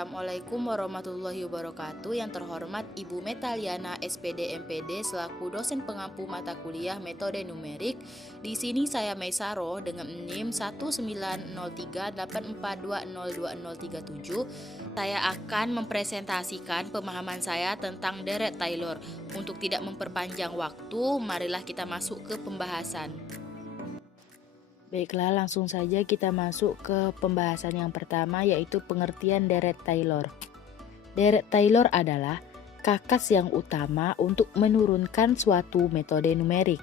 Assalamualaikum warahmatullahi wabarakatuh. Yang terhormat Ibu Metaliana SPD MPD selaku dosen pengampu mata kuliah metode numerik. Di sini saya Meisaro dengan NIM 19038420037. Saya akan mempresentasikan pemahaman saya tentang deret Taylor. Untuk tidak memperpanjang waktu, marilah kita masuk ke pembahasan. Baiklah, langsung saja kita masuk ke pembahasan yang pertama, yaitu pengertian deret Taylor. Deret Taylor adalah kakas yang utama untuk menurunkan suatu metode numerik.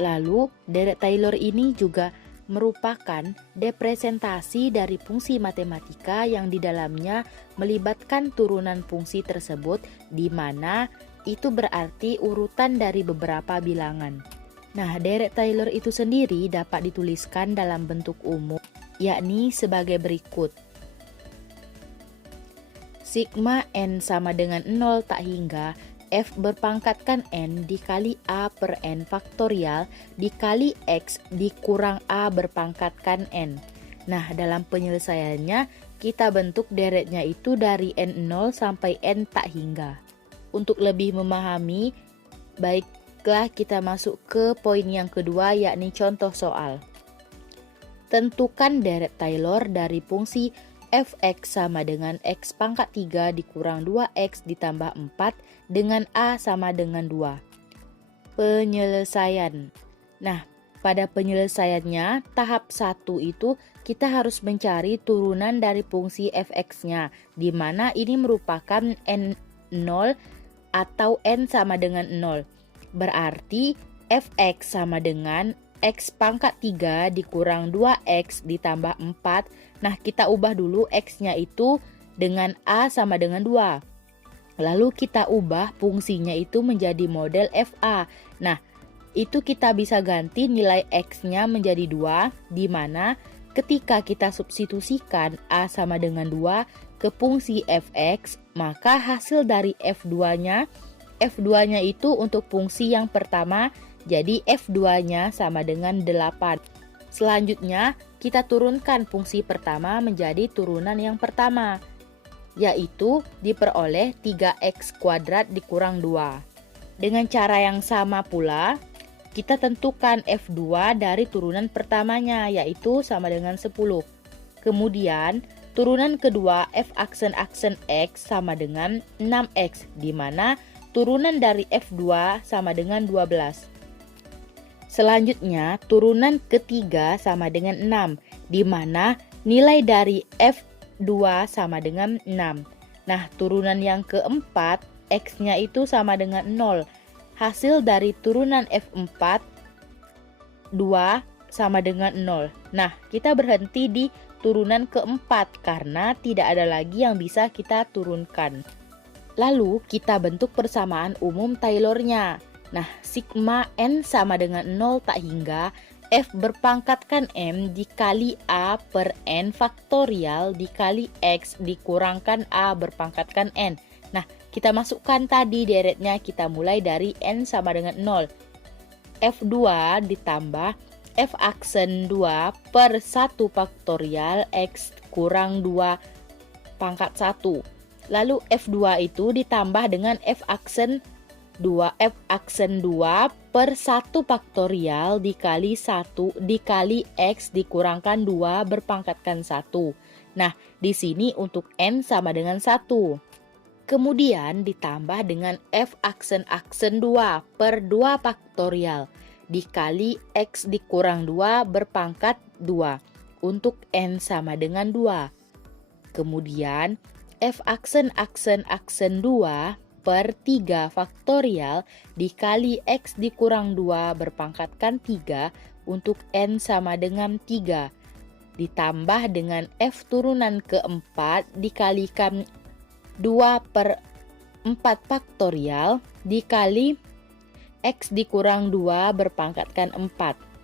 Lalu, deret Taylor ini juga merupakan representasi dari fungsi matematika yang di dalamnya melibatkan turunan fungsi tersebut, di mana itu berarti urutan dari beberapa bilangan. Nah, deret Taylor itu sendiri dapat dituliskan dalam bentuk umum, yakni sebagai berikut. Sigma n sama dengan 0 tak hingga f berpangkatkan n dikali a per n faktorial dikali x dikurang a berpangkatkan n. Nah, dalam penyelesaiannya kita bentuk deretnya itu dari n0 sampai n tak hingga. Untuk lebih memahami, baiklah kita masuk ke poin yang kedua, yakni contoh soal. Tentukan deret Taylor dari fungsi fx sama dengan x pangkat 3 dikurang 2x ditambah 4 dengan a sama dengan 2. Penyelesaian. Nah, pada penyelesaiannya tahap 1 itu kita harus mencari turunan dari fungsi fx-nya, di mana ini merupakan n0 atau n sama dengan 0. Berarti fx sama dengan x pangkat 3 dikurang 2x ditambah 4. Nah, kita ubah dulu x-nya itu dengan a sama dengan 2. Lalu kita ubah fungsinya itu menjadi model fa. Nah, itu kita bisa ganti nilai x-nya menjadi 2, di mana ketika kita substitusikan a sama dengan 2 ke fungsi fx, maka hasil dari f2-nya itu untuk fungsi yang pertama, jadi f2-nya sama dengan 8. Selanjutnya, kita turunkan fungsi pertama menjadi turunan yang pertama, yaitu diperoleh 3x kuadrat dikurang 2. Dengan cara yang sama pula, kita tentukan f2 dari turunan pertamanya, yaitu sama dengan 10. Kemudian, turunan kedua f aksen x sama dengan 6x, di mana turunan dari f2 sama dengan 12. Selanjutnya, turunan ketiga sama dengan 6, di mana nilai dari f2 sama dengan 6. Nah, turunan yang keempat, x-nya itu sama dengan 0. Hasil dari turunan f4, 2 sama dengan 0. Nah, kita berhenti di turunan keempat karena tidak ada lagi yang bisa kita turunkan. Lalu, kita bentuk persamaan umum Taylor-nya. Nah, sigma n sama dengan 0 tak hingga f berpangkatkan m dikali a per n faktorial dikali x dikurangkan a berpangkatkan n. Nah, kita masukkan tadi deretnya, kita mulai dari n sama dengan 0. f2 ditambah f aksen 2 per 1 faktorial x kurang 2 pangkat 1. Lalu f2 itu ditambah dengan f aksen 2 per 1 faktorial dikali 1 dikali x dikurangkan 2 berpangkatkan 1. Nah, di sini untuk n sama dengan 1. Kemudian ditambah dengan f aksen 2 per 2 faktorial dikali x dikurang 2 berpangkat 2 untuk n sama dengan 2. Kemudian f aksen 2 per 3 faktorial dikali x dikurang 2 berpangkatkan 3 untuk n sama dengan 3. Ditambah dengan f turunan keempat dikalikan 2 per 4 faktorial dikali x dikurang 2 berpangkatkan 4.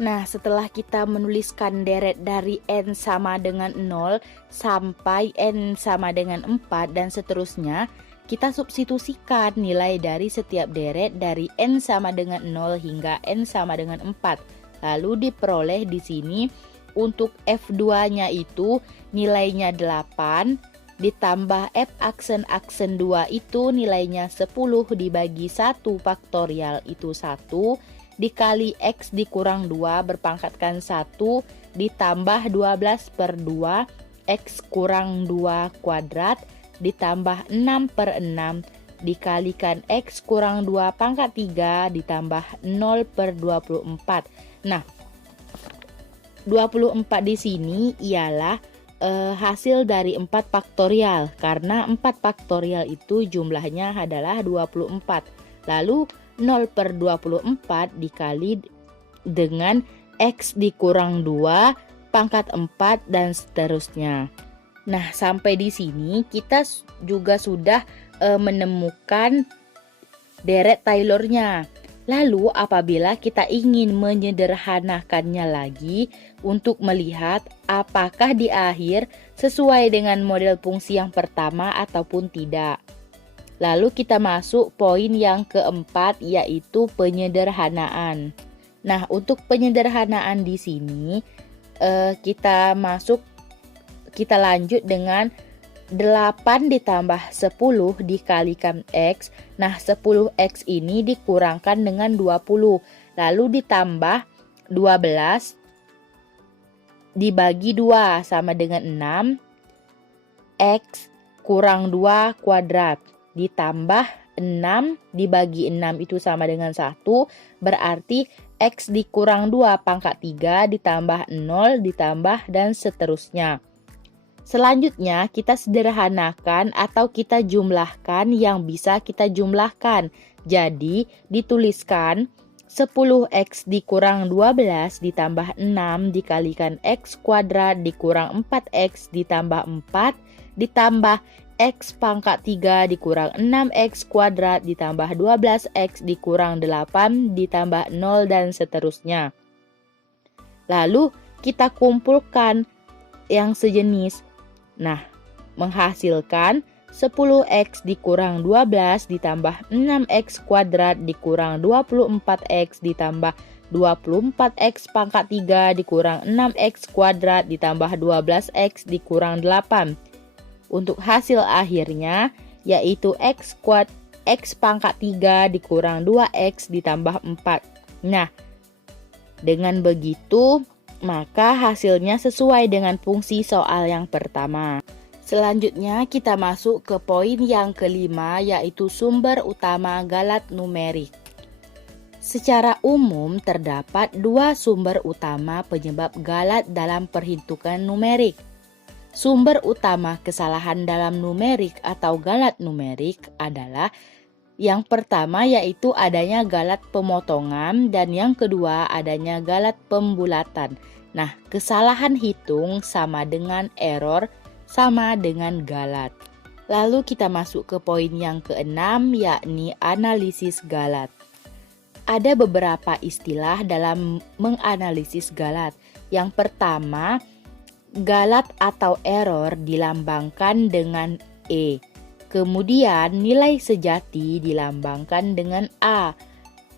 Nah, setelah kita menuliskan deret dari n sama dengan 0 sampai n sama dengan 4 dan seterusnya, kita substitusikan nilai dari setiap deret dari n sama dengan 0 hingga n sama dengan 4. Lalu diperoleh di sini untuk F2-nya itu nilainya 8, ditambah F aksen 2 itu nilainya 10 dibagi 1 faktorial itu 1, dikali X dikurang 2 berpangkatkan 1, ditambah 12/2 X kurang 2 kuadrat, ditambah 6/6 dikalikan X kurang 2 pangkat 3 ditambah 0/24. Nah, 24 di sini ialah hasil dari 4 faktorial, karena 4 faktorial itu jumlahnya adalah 24. Lalu 0/24 dikali dengan X dikurang 2 pangkat 4 dan seterusnya. Nah, sampai di sini kita juga sudah menemukan deret Taylornya. Lalu apabila kita ingin menyederhanakannya lagi untuk melihat apakah di akhir sesuai dengan model fungsi yang pertama ataupun tidak. Lalu kita masuk poin yang keempat, yaitu penyederhanaan. Nah, untuk penyederhanaan di sini kita lanjut dengan 8 ditambah 10 dikalikan X. Nah, 10X ini dikurangkan dengan 20. Lalu ditambah 12 dibagi 2 sama dengan 6. X kurang 2 kuadrat. Ditambah 6 dibagi 6 itu sama dengan 1. Berarti X dikurang 2 pangkat 3 ditambah 0 ditambah dan seterusnya. Selanjutnya kita sederhanakan atau kita jumlahkan yang bisa kita jumlahkan. Jadi dituliskan 10X dikurang 12 ditambah 6 dikalikan X kuadrat dikurang 4X ditambah 4 ditambah X pangkat 3 dikurang 6X kuadrat ditambah 12X dikurang 8 ditambah 0 dan seterusnya. Lalu kita kumpulkan yang sejenis. Nah, menghasilkan 10X dikurang 12 ditambah 6X kuadrat dikurang 24X ditambah 24X pangkat 3 dikurang 6X kuadrat ditambah 12X dikurang 8. Untuk hasil akhirnya yaitu X pangkat 3 dikurang 2X ditambah 4. Nah, dengan begitu maka hasilnya sesuai dengan fungsi soal yang pertama. Selanjutnya kita masuk ke poin yang kelima, yaitu sumber utama galat numerik. Secara umum terdapat 2 sumber utama penyebab galat dalam perhitungan numerik. Sumber utama kesalahan dalam numerik atau galat numerik adalah yang pertama yaitu adanya galat pemotongan dan yang kedua adanya galat pembulatan. Nah, kesalahan hitung sama dengan error sama dengan galat. Lalu kita masuk ke poin yang keenam, yakni analisis galat. Ada beberapa istilah dalam menganalisis galat. Yang pertama, galat atau error dilambangkan dengan E. Kemudian nilai sejati dilambangkan dengan A.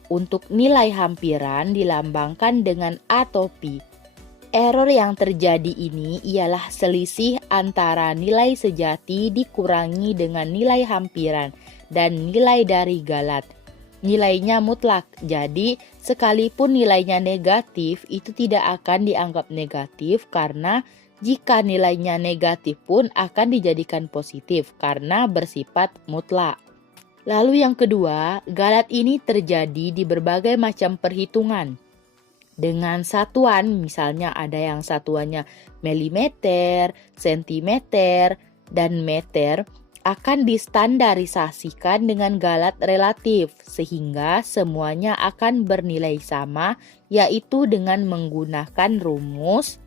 Untuk nilai hampiran dilambangkan dengan A topi. Error yang terjadi ini ialah selisih antara nilai sejati dikurangi dengan nilai hampiran dan nilai dari galat. Nilainya mutlak, jadi sekalipun nilainya negatif itu tidak akan dianggap negatif karena jika nilainya negatif pun akan dijadikan positif karena bersifat mutlak. Lalu yang kedua, galat ini terjadi di berbagai macam perhitungan. Dengan satuan, misalnya ada yang satuannya milimeter, sentimeter, dan meter, akan distandarisasikan dengan galat relatif sehingga semuanya akan bernilai sama, yaitu dengan menggunakan rumus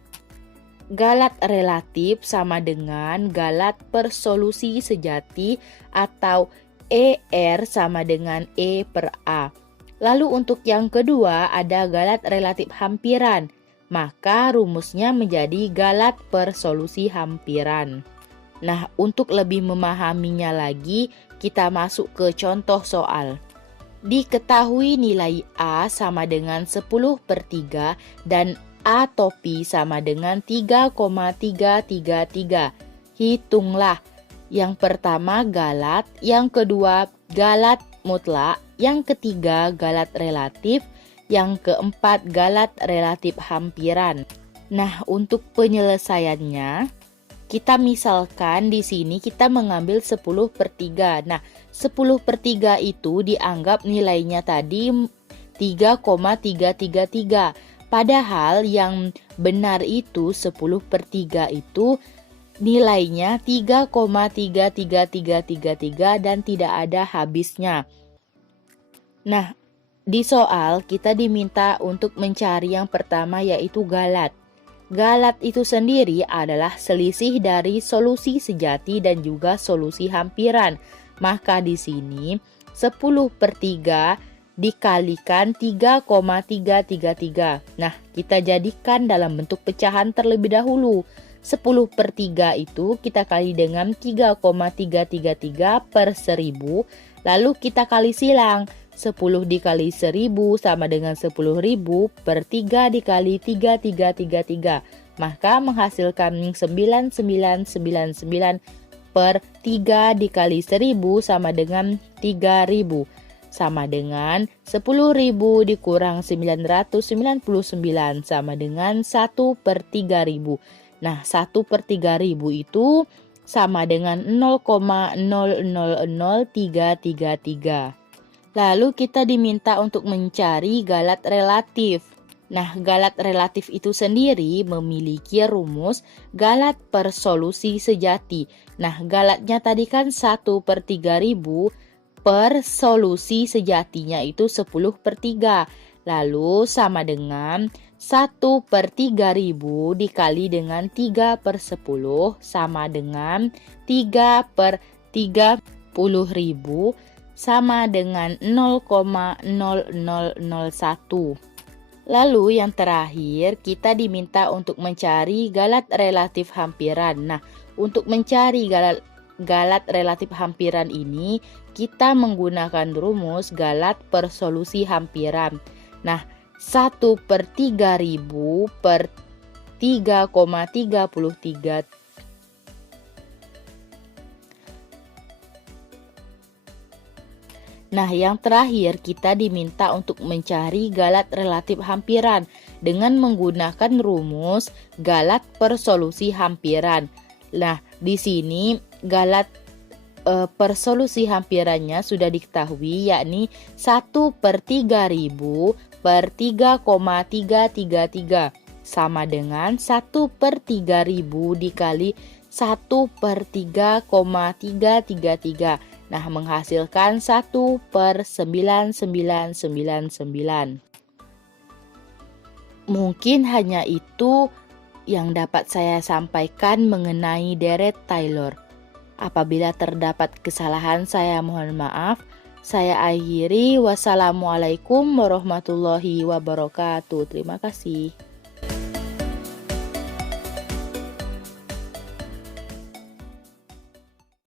galat relatif sama dengan galat per solusi sejati atau ER sama dengan E per A. Lalu untuk yang kedua ada galat relatif hampiran, maka rumusnya menjadi galat per solusi hampiran. Nah, untuk lebih memahaminya lagi, kita masuk ke contoh soal. Diketahui nilai A sama dengan 10/3 dan A topi sama dengan 3,333. Hitunglah. Yang pertama galat, yang kedua galat mutlak, yang ketiga galat relatif, yang keempat galat relatif hampiran. Nah, untuk penyelesaiannya, kita misalkan di sini kita mengambil 10/3. Nah, 10/3 itu dianggap nilainya tadi 3,333. Padahal yang benar itu 10/3 itu nilainya 3,33333 dan tidak ada habisnya. Nah, di soal kita diminta untuk mencari yang pertama yaitu galat. Galat itu sendiri adalah selisih dari solusi sejati dan juga solusi hampiran. Maka di sini 10/3 dikalikan 3,333. Nah, kita jadikan dalam bentuk pecahan terlebih dahulu. 10/3 itu kita kali dengan 3,333 per 1000, lalu kita kali silang. 10 dikali 1000 sama dengan 10.000 per 3 dikali 3333. Maka menghasilkan 9999 per 3 dikali 1000 sama dengan 3000. Sama dengan 10.000 dikurang 999 sama dengan 1/3000. Nah, 1/3000 itu sama dengan 0,000333. Lalu kita diminta untuk mencari galat relatif. Nah, galat relatif itu sendiri memiliki rumus galat per solusi sejati. Nah, galatnya tadi kan 1/3000 per solusi sejatinya itu 10/3. Lalu sama dengan 1/3000 dikali dengan 3/10 sama dengan 3/30.000 sama dengan 0,0001. Lalu yang terakhir kita diminta untuk mencari galat relatif hampiran. Nah, untuk mencari galat relatif hampiran ini kita menggunakan rumus galat per solusi hampiran. Nah, 1/3000 per 3,333. Nah, yang terakhir kita diminta untuk mencari galat relatif hampiran dengan menggunakan rumus galat per solusi hampiran. Nah, di sini galat per solusi hampirannya sudah diketahui, yakni 1/3000 per 3,333 sama dengan 1/3000 dikali 1/3,333. Nah, menghasilkan 1/9999. Mungkin hanya itu yang dapat saya sampaikan mengenai deret Taylor. Apabila terdapat kesalahan, saya mohon maaf. Saya akhiri. Wassalamualaikum warahmatullahi wabarakatuh. Terima kasih.